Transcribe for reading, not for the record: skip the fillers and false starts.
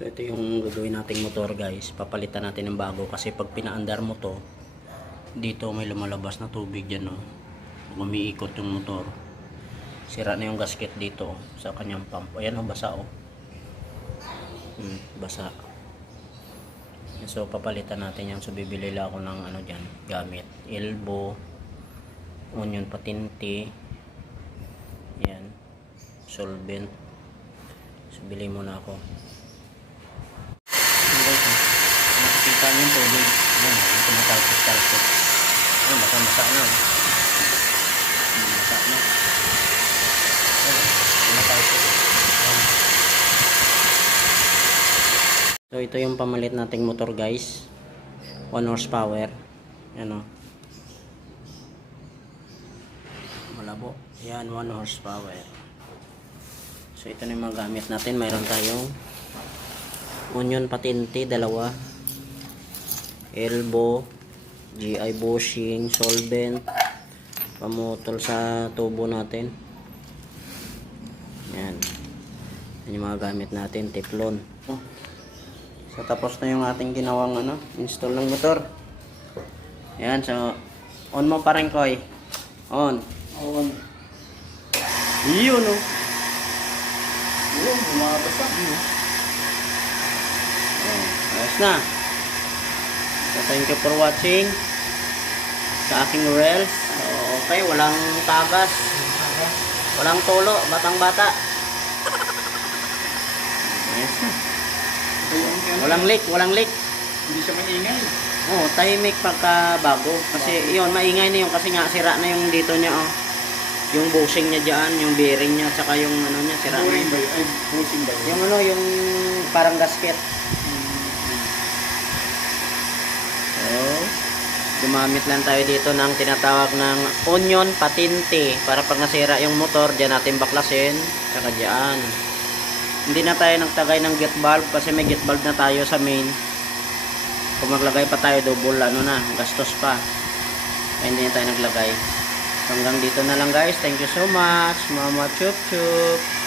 So ito yung gagawin nating motor guys. Papalitan natin ng bago kasi pag pinaandar mo to, dito may lumalabas na tubig dyan, no? Umiikot yung motor. Sira na yung gasket dito sa kanyang pump. Ayan, oh, basa, oh. Basa. So papalitan natin yan. So bibili lang ako ng ano dyan, gamit. Elbow, onion patinti, yan, solvent. So bili muna ako. Nakikita niyo yung tubig. Ayan, tumatalsik-talsik. Ayan, basa na. Basa na. Ayan, tumatalsik. So ito yung pamalit nating motor guys. 1 horsepower. Ayan, o. Malabo. Ayan, 1 horsepower. So ito na yung mga gamit natin. Mayroon tayong onion patinti, dalawa. Elbow, GI bushing, solvent, pamutol sa tubo natin. Yan. Yan yung mga gamit natin, teflon. So tapos na yung ating ginawang install ng motor. Yan, so on mo pa rin, Koy. On. Yun, oh. Yun, bumabasa. Ayos na. So thank you for watching sa aking reels. So, okay, walang tagas, walang tulo, batang bata. Ayos na. Walang leak. Hindi siya maingay. Oh, tahimik pagka bago. Kasi yun, maingay na yun kasi nga sira na yung dito niya, oh. Yung bushing niya diyan, yung bearing niya, saka yung niya, sira na. Bushing ba yun? Yung yung parang gasket. So, gumamit lang tayo dito ng tinatawag ng onion patinti para pag nasira yung motor, diyan natin baklasin, saka diyan. Hindi na tayo nagtagay ng gate valve kasi may gate valve na tayo sa main. Kung maglagay pa tayo, double gastos pa. Kaya hindi na tayo naglagay. So, hanggang dito na lang guys. Thank you so much. Mama Chup Chup.